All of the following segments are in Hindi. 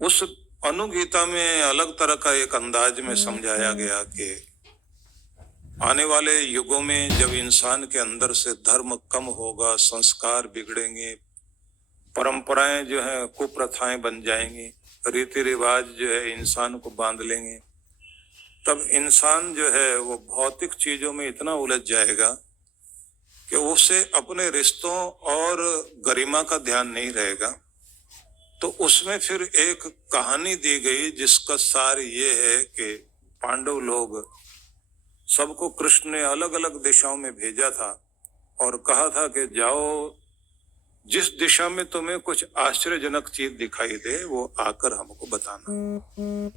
उस अनुगीता में अलग तरह का एक अंदाज में समझाया गया कि आने वाले युगों में जब इंसान के अंदर से धर्म कम होगा, संस्कार बिगड़ेंगे, परंपराएं जो है कुप्रथाएं बन जाएंगी, रीति रिवाज जो है इंसान को बांध लेंगे, तब इंसान जो है वो भौतिक चीजों में इतना उलझ जाएगा कि उसे अपने रिश्तों और गरिमा का ध्यान नहीं रहेगा। तो उसमें फिर एक कहानी दी गई जिसका सार ये है कि पांडव लोग सबको कृष्ण ने अलग अलग दिशाओं में भेजा था और कहा था कि जाओ, जिस दिशा में तुम्हें कुछ आश्चर्यजनक चीज दिखाई दे वो आकर हमको बताना।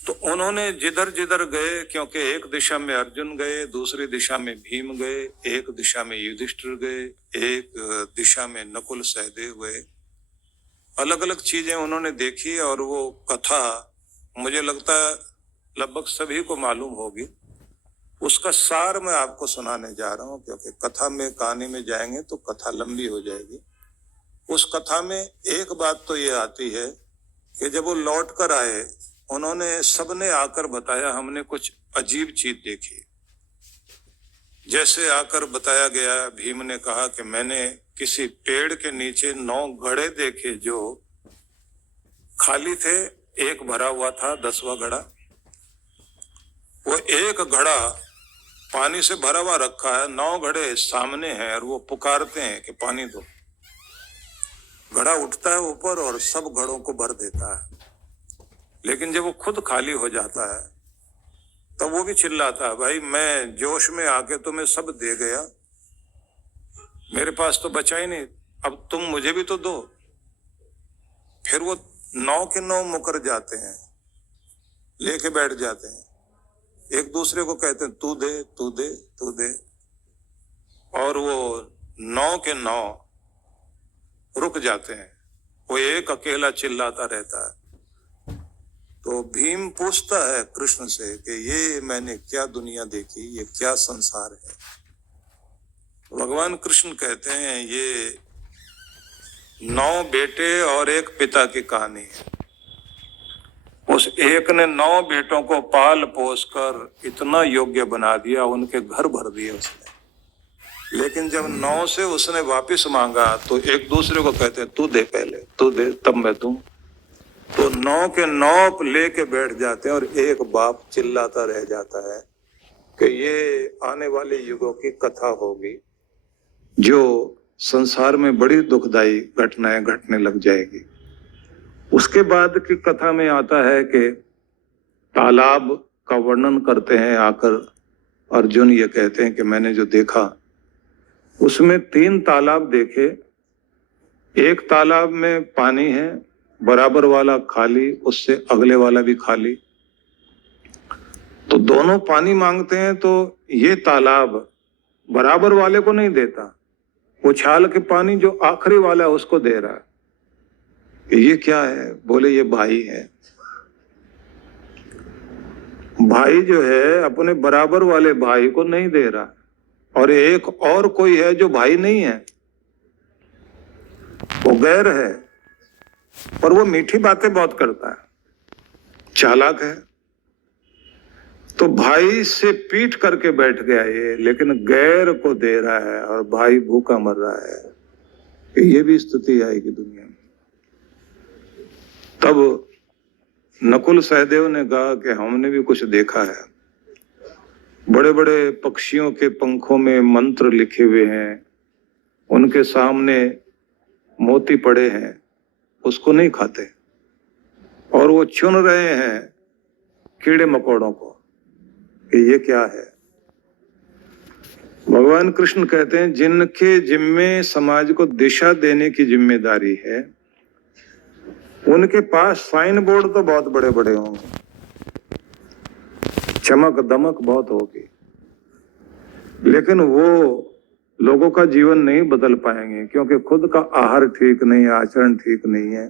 तो उन्होंने जिधर जिधर गए, क्योंकि एक दिशा में अर्जुन गए, दूसरी दिशा में भीम गए, एक दिशा में युधिष्ठिर गए, एक दिशा में नकुल सहदेव गए, अलग अलग चीजें उन्होंने देखी। और वो कथा मुझे लगता है लगभग सभी को मालूम होगी। उसका सार मैं आपको सुनाने जा रहा हूं, क्योंकि कथा में कहानी में जाएंगे तो कथा लंबी हो जाएगी। उस कथा में एक बात तो ये आती है कि जब वो लौट कर आए, उन्होंने सबने आकर बताया हमने कुछ अजीब चीज देखी। जैसे आकर बताया गया, भीम ने कहा कि मैंने किसी पेड़ के नीचे 9 घड़े देखे जो खाली थे, एक भरा हुआ था, 10वां घड़ा। वो एक घड़ा पानी से भरा हुआ रखा है, 9 घड़े सामने हैं और वो पुकारते हैं कि पानी दो। घड़ा उठता है ऊपर और सब घड़ों को भर देता है, लेकिन जब वो खुद खाली हो जाता है तब वो भी चिल्लाता है, भाई मैं जोश में आके तुम्हें सब दे गया, मेरे पास तो बचा ही नहीं, अब तुम मुझे भी तो दो। फिर वो 9 के 9 मुकर जाते हैं, लेके बैठ जाते हैं, एक दूसरे को कहते हैं तू दे तू दे तू दे, और वो 9 के 9 रुक जाते हैं। वो एक अकेला चिल्लाता रहता है। तो भीम पूछता है कृष्ण से कि ये मैंने क्या दुनिया देखी, ये क्या संसार है। भगवान कृष्ण कहते हैं ये 9 बेटे और एक पिता की कहानी है। उस एक ने 9 बेटों को पाल पोस कर इतना योग्य बना दिया, उनके घर भर दिए उसने। लेकिन जब 9 से उसने वापस मांगा तो एक दूसरे को कहते हैं तू दे पहले, तू दे तब मैं दूं। तो 9 के 9 लेके बैठ जाते हैं और एक बाप चिल्लाता रह जाता है कि ये आने वाले युगों की कथा होगी जो संसार में बड़ी दुखदाई घटनाएं घटने लग जाएगी। उसके बाद की कथा में आता है कि तालाब का वर्णन करते हैं आकर अर्जुन, ये कहते हैं कि मैंने जो देखा उसमें 3 तालाब देखे। एक तालाब में पानी है, बराबर वाला खाली, उससे अगले वाला भी खाली। तो दोनों पानी मांगते हैं, तो ये तालाब बराबर वाले को नहीं देता, उछाल के पानी जो आखिरी वाला है उसको दे रहा है। ये क्या है? बोले ये भाई है। भाई जो है अपने बराबर वाले भाई को नहीं दे रहा, और एक और कोई है जो भाई नहीं है, वो गैर है, पर वो मीठी बातें बहुत करता है, चालाक है। तो भाई से पीठ करके बैठ गया ये, लेकिन गैर को दे रहा है और भाई भूखा मर रहा है। ये भी स्थिति आएगी दुनिया में। तब नकुल सहदेव ने कहा कि हमने भी कुछ देखा है, बड़े बड़े पक्षियों के पंखों में मंत्र लिखे हुए हैं, उनके सामने मोती पड़े हैं, उसको नहीं खाते, और वो चुन रहे हैं कीड़े मकोड़ों को कि ये क्या है। भगवान कृष्ण कहते हैं जिनके जिम्मे समाज को दिशा देने की जिम्मेदारी है, उनके पास साइन बोर्ड तो बहुत बड़े बड़े होंगे, चमक दमक बहुत होगी, लेकिन वो लोगों का जीवन नहीं बदल पाएंगे, क्योंकि खुद का आहार ठीक नहीं है, आचरण ठीक नहीं है।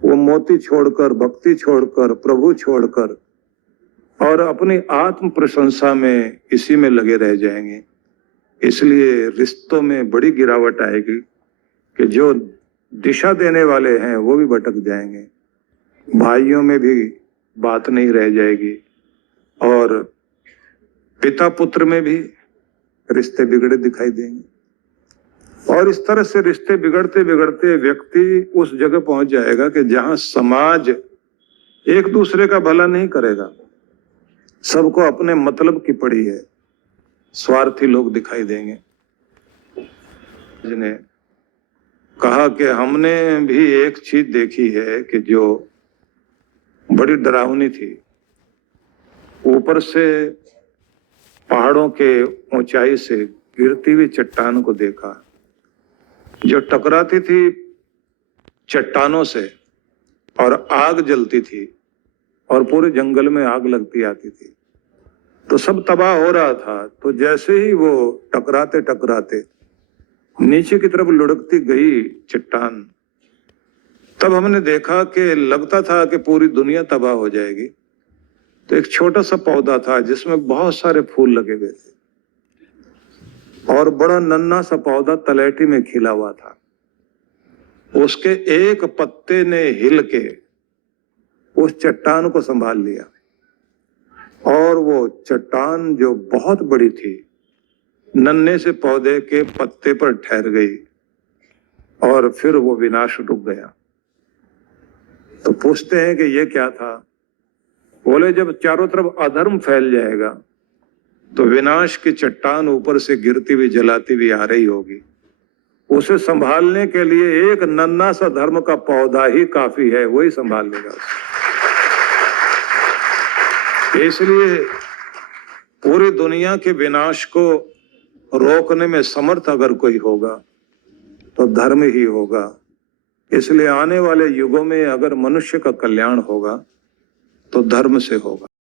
वो मोती छोड़कर, भक्ति छोड़कर, प्रभु छोड़कर और अपनी आत्म प्रशंसा में इसी में लगे रह जाएंगे। इसलिए रिश्तों में बड़ी गिरावट आएगी कि जो दिशा देने वाले हैं वो भी भटक जाएंगे। भाइयों में भी बात नहीं रह जाएगी और पिता पुत्र में भी रिश्ते बिगड़े दिखाई देंगे। और इस तरह से रिश्ते बिगड़ते बिगड़ते व्यक्ति उस जगह पहुंच जाएगा कि जहां समाज एक दूसरे का भला नहीं करेगा, सबको अपने मतलब की पड़ी है, स्वार्थी लोग दिखाई देंगे। जिन्हें कहा कि हमने भी एक चीज देखी है कि जो बड़ी डरावनी थी, ऊपर से पहाड़ों के ऊंचाई से गिरती हुई चट्टान को देखा जो टकराती थी चट्टानों से और आग जलती थी और पूरे जंगल में आग लगती आती थी, तो सब तबाह हो रहा था। तो जैसे ही वो टकराते टकराते नीचे की तरफ लुढ़कती गई चट्टान, तब हमने देखा कि लगता था कि पूरी दुनिया तबाह हो जाएगी। तो एक छोटा सा पौधा था जिसमें बहुत सारे फूल लगे हुए थे और बड़ा नन्हा सा पौधा तलैटी में खिला हुआ था। उसके एक पत्ते ने हिल के उस चट्टान को संभाल लिया और वो चट्टान जो बहुत बड़ी थी नन्हे से पौधे के पत्ते पर ठहर गई और फिर वो विनाश रुक गया। तो पूछते हैं कि ये क्या था? बोले जब चारों तरफ अधर्म फैल जाएगा तो विनाश की चट्टान ऊपर से गिरती हुई जलाती हुई आ रही होगी, उसे संभालने के लिए एक नन्हा सा धर्म का पौधा ही काफी है, वही संभाल लेगा उसे। इसलिए पूरी दुनिया के विनाश को रोकने में समर्थ अगर कोई होगा तो धर्म ही होगा। इसलिए आने वाले युगों में अगर मनुष्य का कल्याण होगा तो धर्म से होगा।